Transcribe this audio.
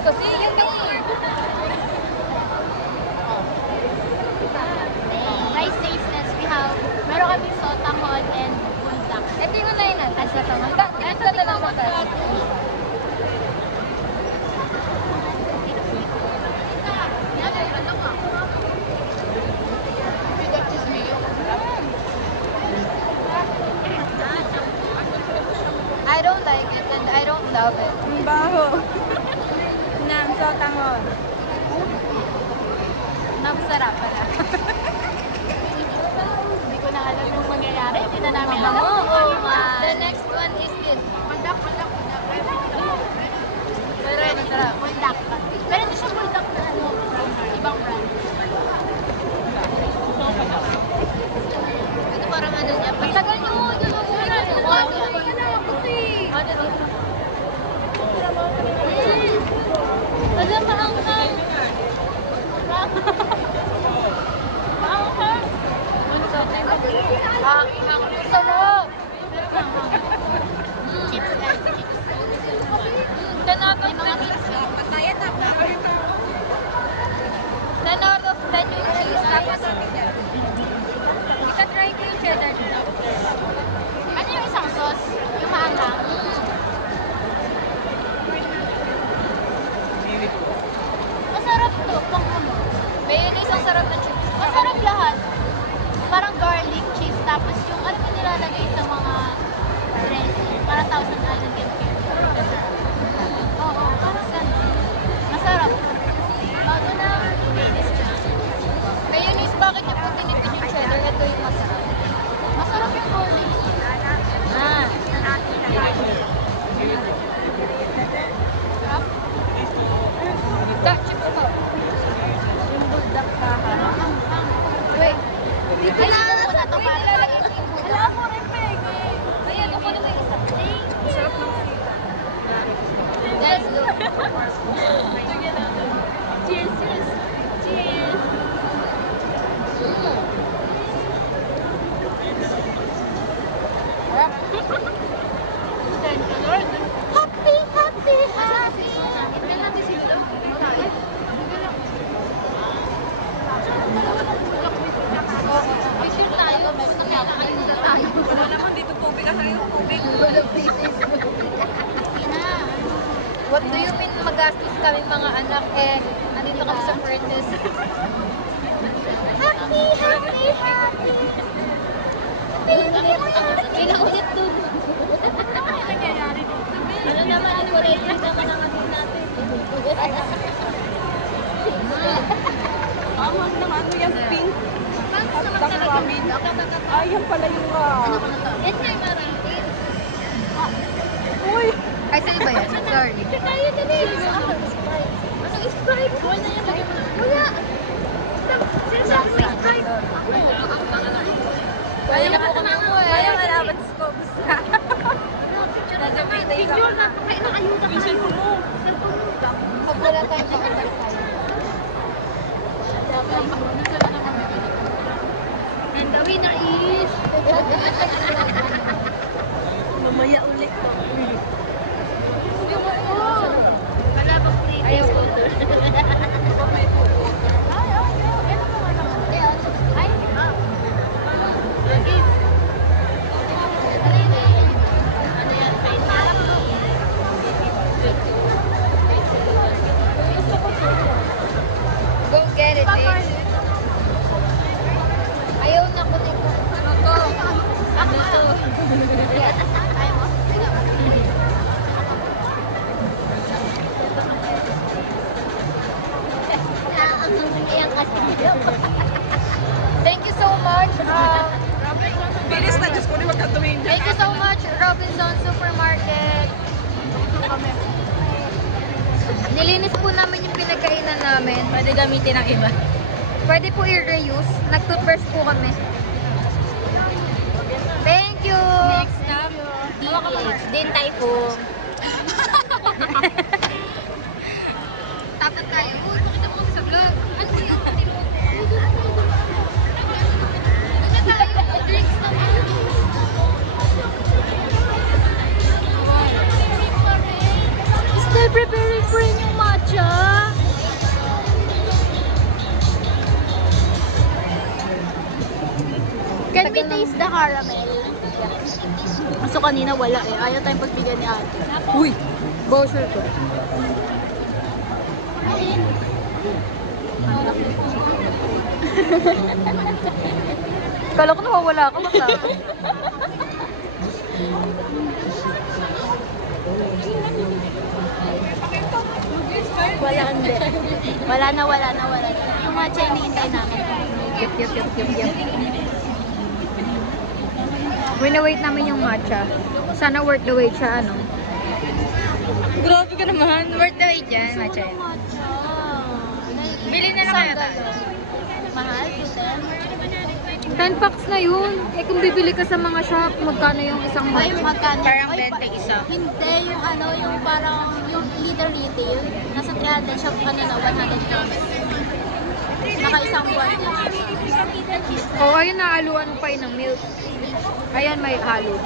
kasi yun eh. Rice tasteless, we have, meron kami sotanghon and buldak. Ito yung unahin natin. At sotanghon. Ito na lang sa tayo. I don't like it and I don't love it. Ang baho. Ng sotanghon. Napasarap pala. Hindi ko na alam yung mangyayari. Hindi na namin alam. Oo, the next one is this. Buldak. Pero ito sarap. Buldak. Pero hindi siya buldak na ano, ibang brand. Ito parang ano niya. Tagal nyo, Alam, maanghang. Maanghang. Maanghang. Sarap. Chips guys. Tanatot na. 10 out of 10 yung cheese. Tapos, ika-try ko yung cheddar nila. Ano yung isang sauce? Yung maanghang? Masarap to, pang ano. Mayonnaise ang sarap na chips. Masarap lahat. Parang garlic, cheese, tapos yung ano yung nilalagay sa mga dressing. Parang Thousand Island Campfire. Oo, parang ganun. Masarap. Bago na mayonnaise chips. Mayonnaise, bakit niyo po tinipid yung cheddar? Ito yung masarap. Masarap yung garlic cheese. Ah. Ika, chips ko. Yung buldak pa ha. Wait. Dito na muna to para Wala mo rin, Peggy. Ayan, ako na may isa. Masarap ng Guys, look. Cheers, cheers. Cheers. Thank you, Lord. Happy, happy, happy. Ito natin sila. Picture tayo. Wala naman dito tubig. Asa yung tubig? What do you mean magastos kami mga anak? Eh, nandito kami sa furnace. Happy, happy, happy. Hindi na ulit dun. Ano nangyayari dito? Ano naman, algorithm naman ang ano natin. Amang naman mo yung pink. Tapos ramen. Ay, yan pala yung Yan nga yung marating. Uy! Ay, sa iba yan. Sorry. Kaya na nila. Ano Sprite? Wala yan. Wala. Sinasabi mo Sprite. Kaya na po kami umuwi. Kaya nga dapat scopes na. Picture na. Kaya nakayuda ka. Cellphone mo. Pag wala tayong pang-wifi. And the winner is... Mamaya ulit. Wala bang free? Ayaw ko. Go get it, bitch. Ayaw na ko din. Ano to? Ano to? Ayaw mo? Iyang kasi. Thank you so much. Bilis na, Diyos ko rin magkatuwing dyan. Thank you so much, Robinson Supermarket. Nilinis po namin yung pinagkainan namin. Pwede gamitin ng iba. Pwede po i-reuse. Nag-toothbrush po kami. Thank you! Next stop, Din Typhoon. Tapat tayo. Uy, pakita mo kami sa vlog. Ano yun? Ano tayo? Drinks naman. Still preparing for a new matcha. Kaso kanina wala eh. Ayaw tayong pagbigyan ni ate. Uy! Bowser to. Kala ko nawawala ka, basta. Wala, hindi. Wala na. Yung matcha hinihintay namin. Yep. Wait namin yung matcha. Sana worth the wait siya, ano? Grabe ka naman. Worth the wait yan, matcha. Matcha. Bili na lang kayo tayo. Mahal, 10 packs na yun. Eh kung bibili ka sa mga shop, magkano yung isang Ay, matcha? magkano? Parang Ay, 20 isa. Hindi, yung ano, yung parang, yung liter retail. Nasa 300 shop kanina, 100 grams. Naka isang buwan din. Oh, ayun nahaluan pa yun ng milk. Ayan, may halo.